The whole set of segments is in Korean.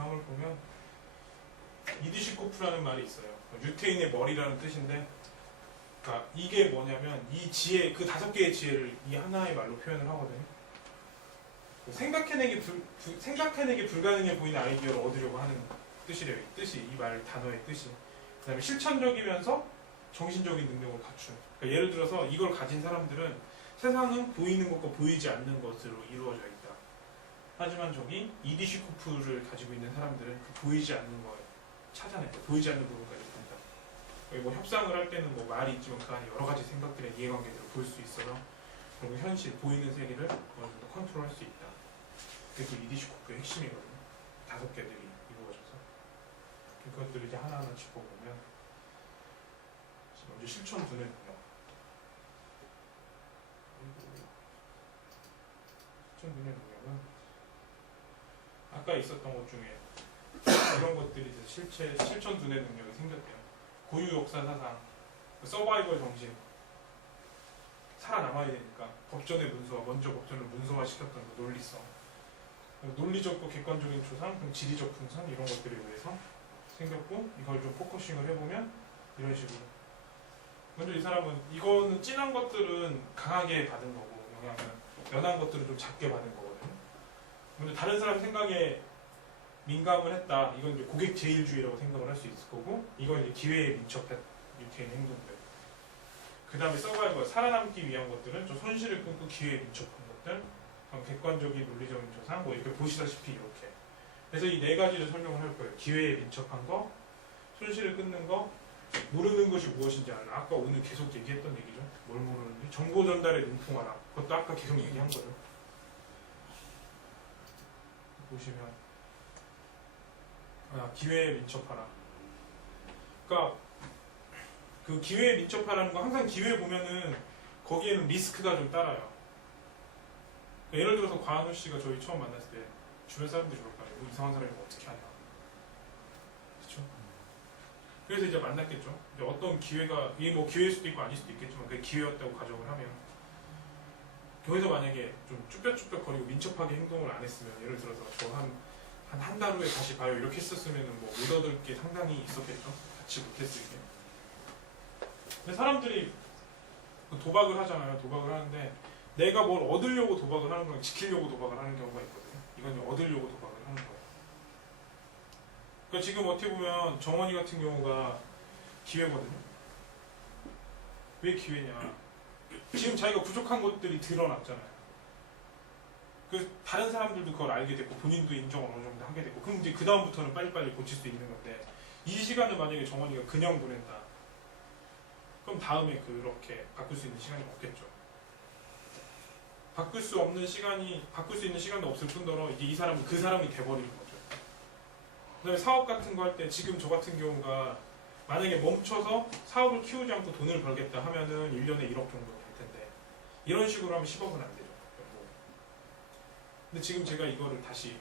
그림을 보면 이디시코프라는 말이 있어요. 유태인의 머리라는 뜻인데, 그러니까 이게 뭐냐면 이 지혜, 그 5개의 지혜를 이 하나의 말로 표현을 하거든요. 생각해내기 불가능해 보이는 아이디어를 얻으려고 하는 뜻이래요. 이 뜻이, 이 말 단어의 뜻이. 그 다음에 실천적이면서 정신적인 능력을 갖춘. 그러니까 예를 들어서 이걸 가진 사람들은 세상은 보이는 것과 보이지 않는 것으로 이루어져 있다. 하지만 저기 이디시코프를 가지고 있는 사람들은 그 보이지 않는 걸 찾아낸다. 보이지 않는 부분까지 본다. 뭐 협상을 할 때는 뭐 말이 있지만 그 안에 여러 가지 생각들의 이해관계들을 볼 수 있어서 그리고 현실, 보이는 세계를 어느 정도 컨트롤할 수 있다. 그게 또 이디시코프의 핵심이거든요. 5개들이 이루어져서. 그것들을 이제 하나하나 짚어보면 먼저 실천 두뇌 능력. 실천 두뇌 능력은 아까 있었던 것 중에 이런 것들이 실천 두뇌 능력이 생겼대요. 고유 역사 사상, 서바이벌 정신, 살아남아야 되니까 법전의 문서화, 먼저 법전을 문서화 시켰던 그 논리성, 논리적고 객관적인 조상, 그럼 지리적 풍선 이런 것들에 의해서 생겼고, 이걸 좀 포커싱을 해보면 이런 식으로. 먼저 이 사람은 이거는 진한 것들은 강하게 받은 거고 영향을, 연한 것들은 좀 작게 받은 거거든요. 먼저 다른 사람 생각에 민감을 했다. 이건 이제 고객 제일주의라고 생각을 할 수 있을 거고, 이건 이제 기회에 민첩한 유태인 행동들. 그 다음에 서바이벌, 살아남기 위한 것들은 좀 손실을 끊고 기회에 민첩한 것들, 객관적인 논리적인 조상, 뭐 이렇게 보시다시피 이렇게. 그래서 이 4가지를 설명을 할 거예요. 기회에 민첩한 거, 손실을 끊는 거, 모르는 것이 무엇인지 알라. 아까 오늘 계속 얘기했던 얘기죠. 뭘 모르는지. 정보 전달에 능통하라. 그것도 아까 계속 얘기한 거죠. 보시면 기회에 민첩하라. 그러니까 그 기회에 민첩하라는 거 항상 기회 보면은 거기에는 리스크가 좀 따라요. 예를 들어서 과한우 씨가 저희 처음 만났을 때 주변 사람들이 그럴 거 아니에요. 뭐 이상한 사람이 어떻게 하냐. 그렇죠? 그래서 이제 만났겠죠. 이제 어떤 기회가, 이게 뭐 기회일 수도 있고 아닐 수도 있겠지만 그게 기회였다고 가정을 하면, 거기서 만약에 좀 쭈뼛쭈뼛거리고 민첩하게 행동을 안 했으면, 예를 들어서 저 한 달 후에 다시 봐요 이렇게 했었으면 뭐 못 얻을 게 상당히 있었겠죠. 같이 못했을 게. 근데 사람들이 도박을 하잖아요. 도박을 하는데 내가 뭘 얻으려고 도박을 하는 거랑 지키려고 도박을 하는 경우가 있거든요. 이건 얻으려고 도박을 하는 거예요. 그러니까 지금 어떻게 보면 정원이 같은 경우가 기회거든요. 왜 기회냐? 지금 자기가 부족한 것들이 드러났잖아요. 그 다른 사람들도 그걸 알게 됐고 본인도 인정을 어느 정도 하게 됐고, 그럼 이제 그 다음부터는 빨리빨리 고칠 수 있는 건데, 이 시간을 만약에 정원이가 그냥 보낸다. 그럼 다음에 그렇게 바꿀 수 있는 시간이 없겠죠. 바꿀 수 있는 시간도 없을 뿐더러 이제 이 사람은 그 사람이 돼버리는 거죠. 그 다음에 사업 같은 거 할 때 지금 저 같은 경우가 만약에 멈춰서 사업을 키우지 않고 돈을 벌겠다 하면은 1년에 1억 정도 될 텐데, 이런 식으로 하면 10억은 안 되죠. 근데 지금 제가 이거를 다시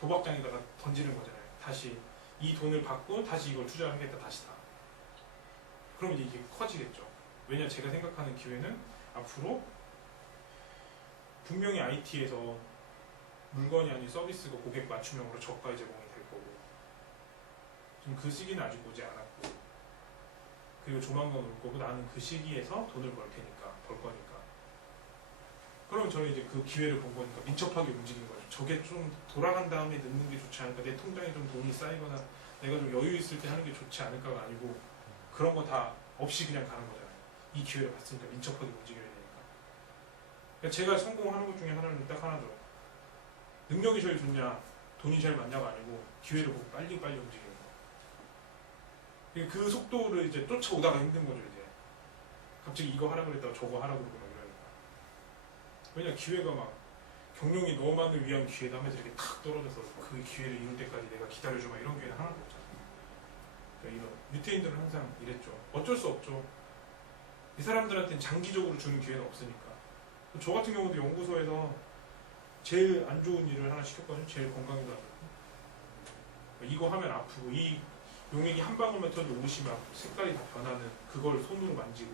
도박장에다가 던지는 거잖아요. 다시 이 돈을 받고 다시 이걸 투자하겠다, 다시 다. 그럼 이제 이게 커지겠죠. 왜냐면 제가 생각하는 기회는 앞으로 분명히 IT에서 물건이 아닌 서비스가 고객 맞춤형으로 저가 제공이 될 거고, 지금 그 시기는 아직 오지 않았고, 그리고 조만간 올 거고, 나는 그 시기에서 돈을 벌 거니까. 그럼 저는 이제 그 기회를 본 거니까 민첩하게 움직인 거죠. 저게 좀 돌아간 다음에 넣는 게 좋지 않을까, 내 통장에 좀 돈이 쌓이거나 내가 좀 여유 있을 때 하는 게 좋지 않을까가 아니고, 그런 거 다 없이 그냥 가는 거잖아요. 이 기회를 봤으니까 민첩하게 움직여야 되니까. 그러니까 제가 성공하는 것 중에 하나는 딱 하나죠. 능력이 제일 좋냐, 돈이 제일 많냐가 아니고 기회를 보고 빨리빨리 움직이는 거. 그 속도를 이제 쫓아오다가 힘든 거죠. 이제 갑자기 이거 하라 그랬다가 저거 하라 그러고 막 이러니까. 왜냐, 기회가 막 경영이 너만을 위한 기회다 하면서 이렇게 탁 떨어져서 그 기회를 이룰 때까지 내가 기다려줘, 막 이런 기회는 하나도 없잖아요. 그러니까 이런 유태인들은 항상 이랬죠. 어쩔 수 없죠. 이 사람들한테는 장기적으로 주는 기회는 없으니까. 저 같은 경우도 연구소에서 제일 안 좋은 일을 하나 시켰거든요. 제일 건강에도 안 좋고, 이거 하면 아프고, 이 용액이 한 방울만 터져도 옷이 막 색깔이 다 변하는, 그걸 손으로 만지고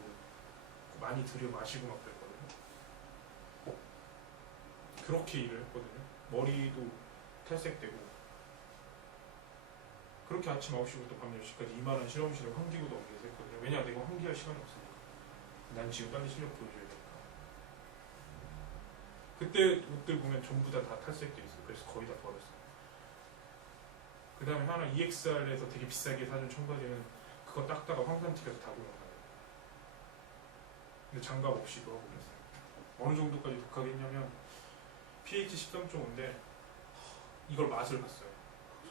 많이 들여 마시고 막 그랬거든요. 그렇게 일을 했거든요. 머리도 탈색되고 그렇게 아침 9시부터 밤 10시까지 이만한 실험실에 환기구도 없는 데서 했거든요. 왜냐 내가 환기할 시간이 없으니까. 난 지금 빨리 실력 보여줘야 되니까. 그때 옷들 보면 전부 다 탈색돼 있어. 그래서 거의 다 버렸어. 그 다음에 하나 EXR에서 되게 비싸게 사준 청바지는 그거 닦다가 황산 튀겨서 다 고장나요. 근데 장갑 없이도 하고 그랬어요. 어느 정도까지 독하겠냐면 pH 13.5인데 이걸 맛을 봤어요.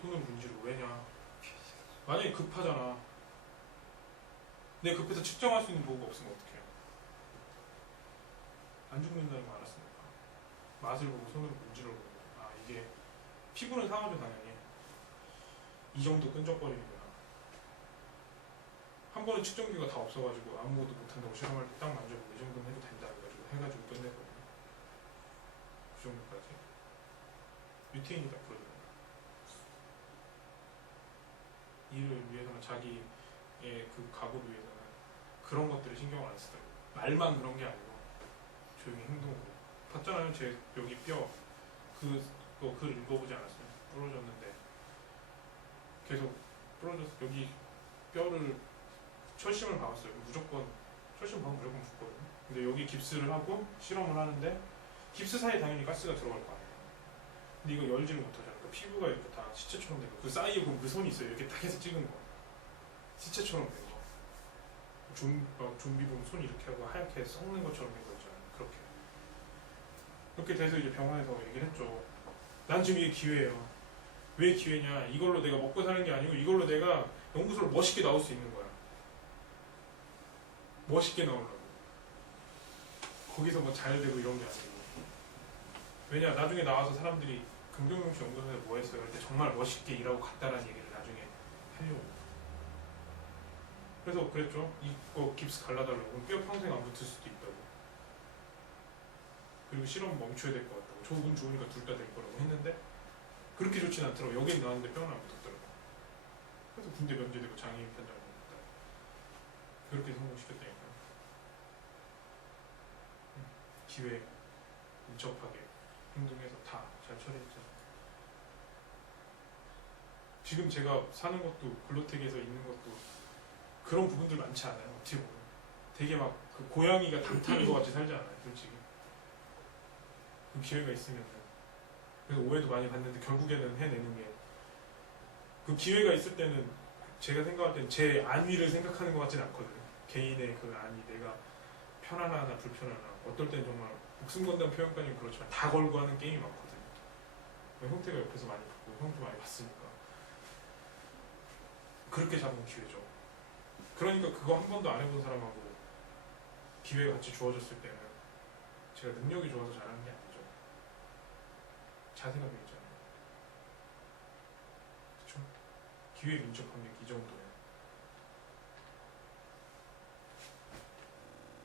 손을 문지르. 왜냐 만약에 급하잖아. 내가 급해서 측정할 수 있는 도구가 없으면 어떡해. 안 죽는다는 거 알았으니까 맛을 보고 손으로 문지르고 아 이게 피부는 상하죠 당연히. 이 정도 끈적거리는구나. 한 번에 측정기가 다 없어가지고 아무것도 못한다고 실험할 때 딱 만져보고 이 정도는 해도 된다 해가지고 끝냈거든요. 그 정도까지. 유태인이 다 풀어줘요. 일을 위해서는 자기의 그 각오를 위해서는 그런 것들을 신경을 안 쓰더라고요. 말만 그런 게 아니고 조용히 행동으로. 봤잖아요. 제 여기 뼈 그거 글 읽어보지 않았어요. 부러졌는데 계속 부러졌어. 여기 뼈를 철심을 박았어요. 무조건 철심 박으면 무조건 붙거든요. 근데 여기 깁스를 하고 실험을 하는데 깁스 사이에 당연히 가스가 들어갈 거 아니에요. 근데 이거 열지를 못하잖아요. 그러니까 피부가 이렇게 다 시체처럼 된 거. 그 사이에 보면 그 손이 있어요. 이렇게 딱 해서 찍은 거. 시체처럼 된 거. 좀비 보면 손 이렇게 하고 하얗게 썩는 것처럼 된 거 있잖아요. 그렇게 돼서 이제 병원에서 얘기를 했죠. 난 지금 이게 기회예요. 왜 기회냐? 이걸로 내가 먹고 사는 게 아니고 이걸로 내가 연구소를 멋있게 나올 수 있는 거야. 멋있게 나오려고. 거기서 뭐 잘 되고 이런 게 아니고. 왜냐? 나중에 나와서 사람들이 긍정용 씨 연구소에서 뭐 했어요? 그때 정말 멋있게 일하고 갔다라는 얘기를 나중에 하려고. 그래서 그랬죠. 이거 깁스 갈라달라고. 뼈 평생 안 붙을 수도 있다고. 그리고 실험 멈춰야 될 것 같다고. 저 운 좋으니까 둘 다 될 거라고 했는데 그렇게 좋진 않더라고. 여긴 나왔는데 뼈는 안 붙었더라고. 그래서 군대 면제되고 장애인 편장 받았다. 그렇게 성공시켰다니까. 기회 민첩하게 행동해서 다 잘 처리했죠. 지금 제가 사는 것도 글로텍에서 있는 것도 그런 부분들 많지 않아요. 어떻게 보면 되게 막 그 고양이가 당 타는 것 같이 살지 않아요. 솔직히 그 기회가 있으면 그래서 오해도 많이 받는데 결국에는 해내는 게 그 기회가 있을 때는 제가 생각할 때는 제 안위를 생각하는 것 같지는 않거든요. 개인의 그 안위 내가 편안하나 불편하나 어떨 땐 정말 목숨 건다는 표현까지는 그렇지만 다 걸고 하는 게임이 많거든요. 형태가 옆에서 많이 봤고 형도 많이 봤으니까 그렇게 잡은 기회죠. 그러니까 그거 한 번도 안 해본 사람하고 기회가 같이 주어졌을 때는 제가 능력이 좋아서 잘하는 게 아니죠. 자세가 되어 있잖아요. 그렇죠? 기회 민첩한 게 이 정도예요.